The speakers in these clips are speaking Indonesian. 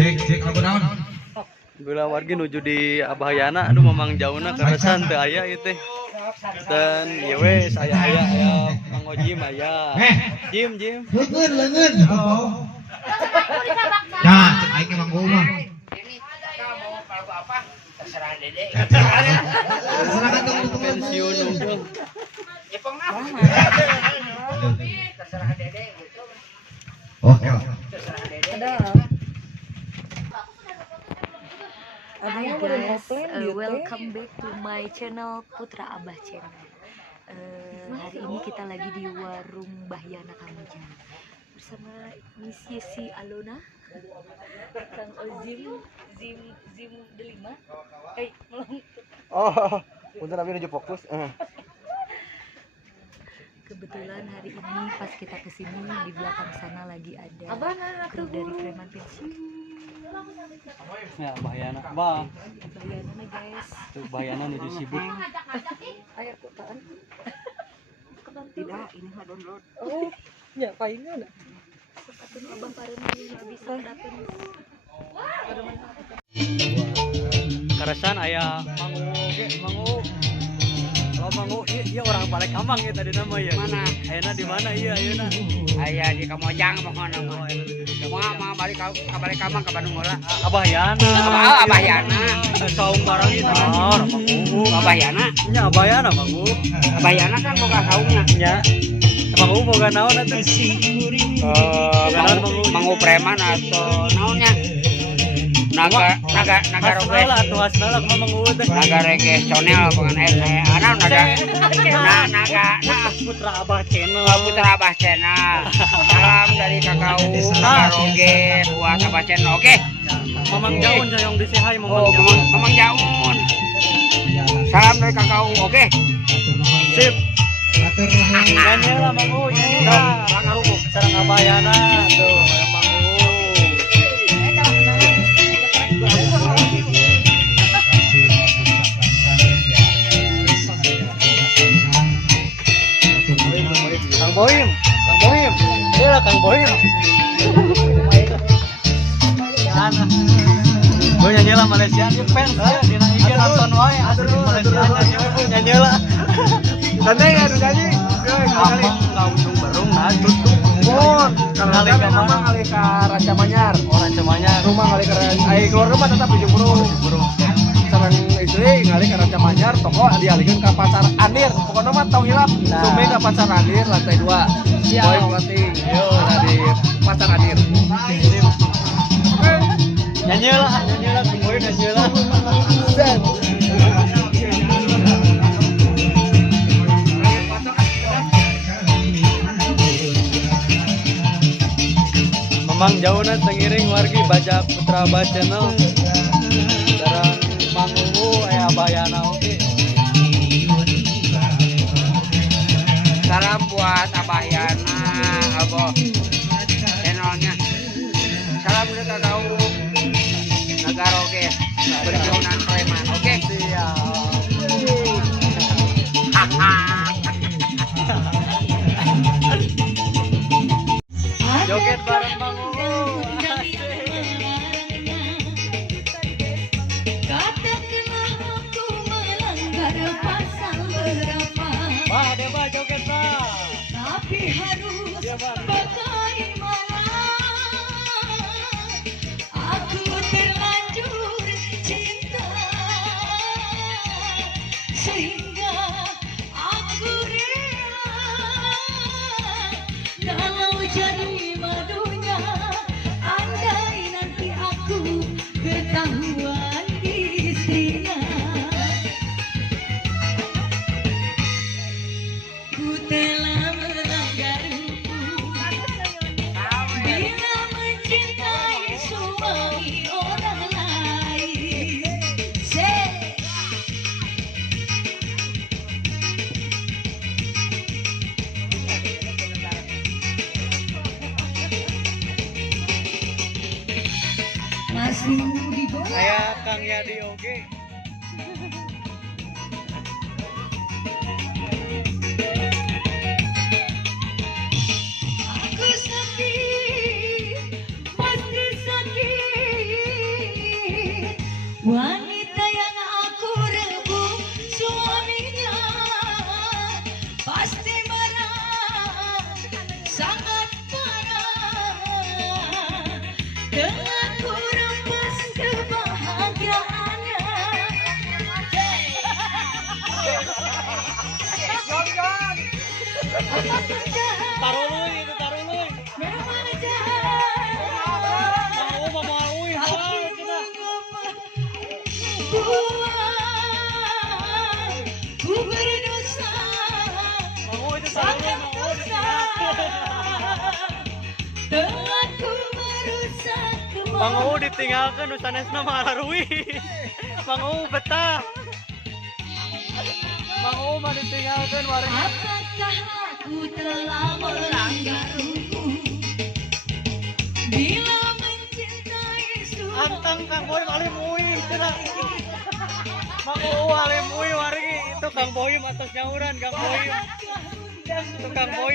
cek apa naon? Gula wargi nuju di Abahayana, aduh memang jauhna keresan teu aya ieu teh. Dan ya wes aya Mang Ojim aya. Jim. Leungeun atuh mau. Nah, cek aing emang gua mah. Terserah Dede. Terserah kan kamu Pensiun unggul. Jepang mah. Terserah Dede gitu. Oke. Terserah Dede. Hai guys, welcome back to my channel Putra Abah Channel. Hari ini kita lagi di warung Bahyana Kamojang bersama Miss Yesi Alona, Kang Ozim, Zim Delima. Oh, punten tapi nuju fokus. Kebetulan hari ini pas kita kesini di belakang sana lagi ada kru dari preman pensiun. Ya Bahayana, Bah. Bahyana guys. Tuh Bahayana nuju sibuk. Ayo kutaan. Tidak, ini mah download. Oh, ya palingan. Atun abang parema nggak bisa datang. Keresan aya Mangu. Kalau Mangu iya orang balik Kamang ya tadi nama ya. Mana? Ayeuna di mana iya ayeuna? Aya di Kamojang mohon nama. Mau balik Kamang ke Bandung heula. Abahayana. Abahayana. Saung barang itu. Mangu. Abahayana. Nya Abahayana Mangu. Abahayana kan boga kaumnya. Nya. Mangu boga naon atuh? Mangu preman atau naonnya? Naga roges. Atuh hasnala kumaha Mangu teh. Naga reges channel bukan naga Putra Abah Channel. Putra Abah Channel. Salam dari kakau Naga roges buat Abah Channel. Oke. Mamang Jaun jayong disihai Oh, Mamang Jaun. Mamang Jaun. Salam dari kakau. Oke. Sip. Nyanyilah Mangu, nyanyilah. Sareng Abahayana tuh Mangu. Kang Bohim. Iya Kang Bohim. Sana. Gue nyanyilah Malaysia di fans ya, dina IG nonton wae asli Malaysia nyanyilah. Santai ya nyanyi. Abang ka ujung berung nah tutup. Mohon kalau Kali kami ke nama mana? kali ke Raja Manyar. Orang cemanya Rumah kali ke keluarga mah tetap ujung burung. Sareng istri kali ke Raja Manyar, toko dialihkan ke Pasar Andir. Pokoknya mah tong hilap. Nah. Sumbe ke Pasar Andir lantai 2. Boy Clothing. Yo dari Pasar Andir. nyanyilah Kang Bohim nyanyilah. Set. Memang jauhna tengiring wargi baca Putra Abah Channel. Sareng Mangu aya Abahayana oge. Salam buat Abahayana, Abo channelnya. Salam dari kakau Naga roges pensiunan preman. Oke. Joget bareng Mangu. Bah, deba joget bah. Tapi harus bagaimana? Aku terlanjur cinta sehingga aku rela kalau jadi madunya. Andai nanti aku ketahuan istrinya, ku telah melanggar hukum bila mencintai suami orang lain. Masih di bawah. Saya Kang Yadi oge. Aku sakit, pasti sakit. Wanita yang aku rebut suaminya pasti marah, sangat marah. Dengan ku rampas kebahagiaannya. Taruh lu itu, taruh lu. Memang jahat. Mau Ku berdosa, mau itu sangat dosa. Telah ku merusak Mang Uu ditinggalkan nu sanesna mengararui. Mang Uu betah. Mang Uu mah ditinggalkan warung. Apakah aku telah melanggar hukum bila mencintai Antang Kang Boy alim ui cenah. Mang Uu alim ui wari itu Kang Boy atas nyauran Kang Boy. Itu Kang Boy.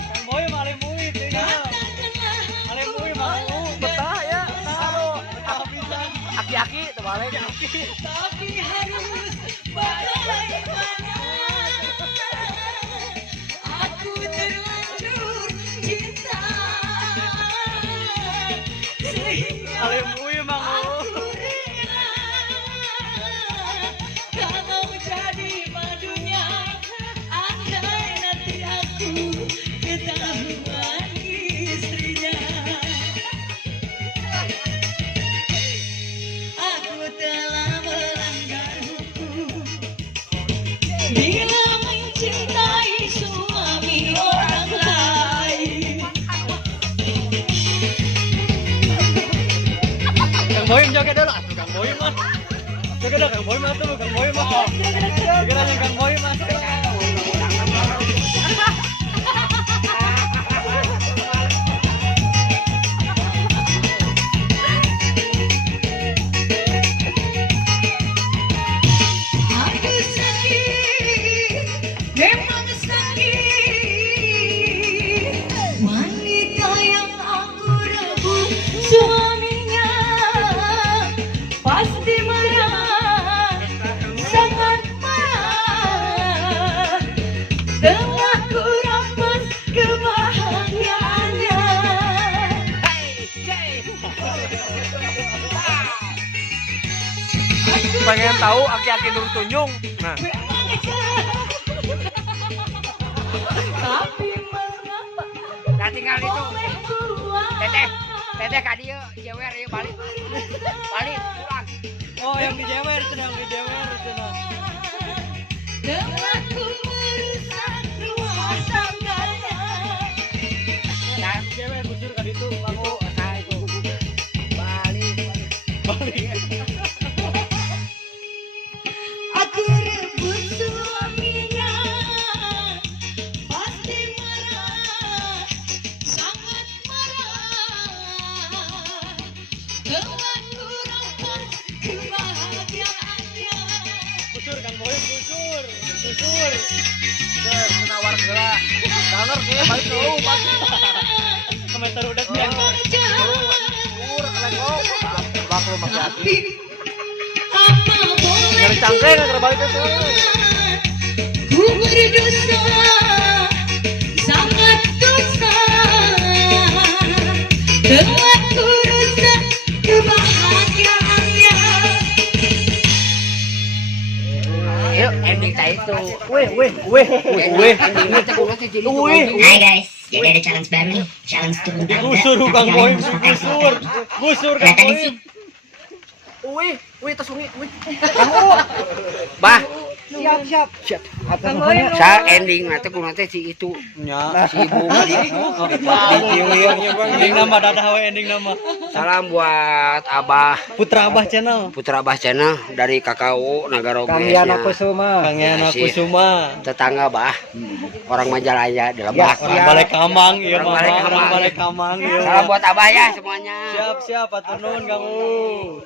Kang Boy alim ui tinggal. Alim ui Mang Uu betah ya. Taruh bisa. Aki-aki terbalik. tapi harus bagaimana? Aku terlanjur cinta sehingga Alim ui Mang Uu. aku rela kalau jadi madunya. Andai nanti aku ketahuan istrinya, aku telah melanggar hukum bila mencintai suami orang lain. Kang Boy joget dulu atuh Kang Boy mah. Joget dah Kang Boy mah tuh Kang Boy mah. Joget aja Kang Boy mah. Aku sakit, memang sakit. Wanita yang aku rebut suaminya pasti marah, sangat marah. Telah ku rampas kebahagiaannya. Pengen tahu aki-aki Nur Tunjung. Nah, Tapi mengapa Nah tinggal itu. oleh Tuhan Teteh ka dieu jewer ieu balik. Balik pulang. Oh yang dijewer cenah, yang dijewer cenah. telah ku merusak rumah tangganya. Nah, Dijewer busur ka ditu Mang Uu. nah itu. Balik. Balik. Aku rebut suaminya pasti marah, sangat marah. Telah ku rampas kebahagiaannya. Busur Kang Boy busur. Busur. menawar geula. Danger ge balik dulu pasti. Komentar udah yang Ur kelengkong. Bak lu make aki. Apa boleh Nyari cangkeng terbalik itu. ku berdosa, sangat dosa. Telah ku rusak kebahagiaannya. Yuk ending tadi itu. Weh. Endingnya teh kudu teh jadi. Hai guys, jadi ada challenge baru nih, challenge turun tangga. busur Kang Boy busur. Busur Kang Kelihatan Boy. sih. Wih, tas wih. Bah, Siap. sa ending nanti kudu teh si itu. Nya. Si ibu. Ending nama dadah we ending nama. Salam buat Abah Putra Abah channel. Putra Abah Channel dari KKU Nagaroge. Kang Yana Kusuma. Tetangga Bah. Orang Majalaya di Lebak. Orang Balai Kamang ieu Orang mah. Balai Kamang. Orang Balai Kamang ieu. Salam buat Abah ya semuanya. Siap atur nuhun Kang Uu.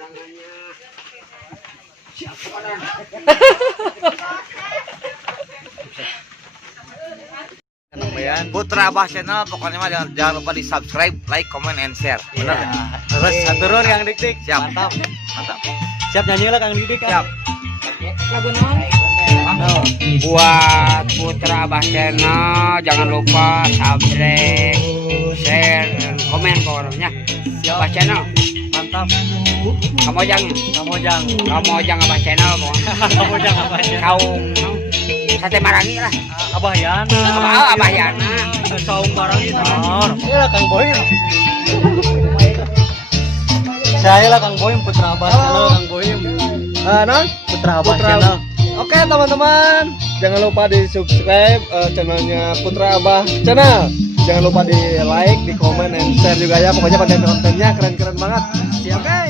Nambayan. Putra Abah Channel, pokoknya mah jangan lupa di subscribe, like, comment, and share. Bener ya? Terus aturun Kang Dik. Siap. Mantap. Mantap. Siap nyanyi lah Kang Dik. Siap. Lagu naon? Buat Putra Abah Channel, jangan lupa subscribe, share, dan komen pokoknya. Abah Channel, Mantap. Kamojang Abah Channel, pokoknya. Kamojang Abah Channel. Saung, sate marangi lah. Abah Yana. Abah Yana. Saung barang itu. Iya lah Kang Boim. Saya lah Kang Boim, Putra Abah Channel Kang Boim. Non? Putra Abah Putra Channel. Oke teman-teman, jangan lupa di subscribe channelnya Putra Abah Channel. Jangan lupa di like, di komen, and share juga ya. Pokoknya konten-kontennya keren-keren banget. Oke.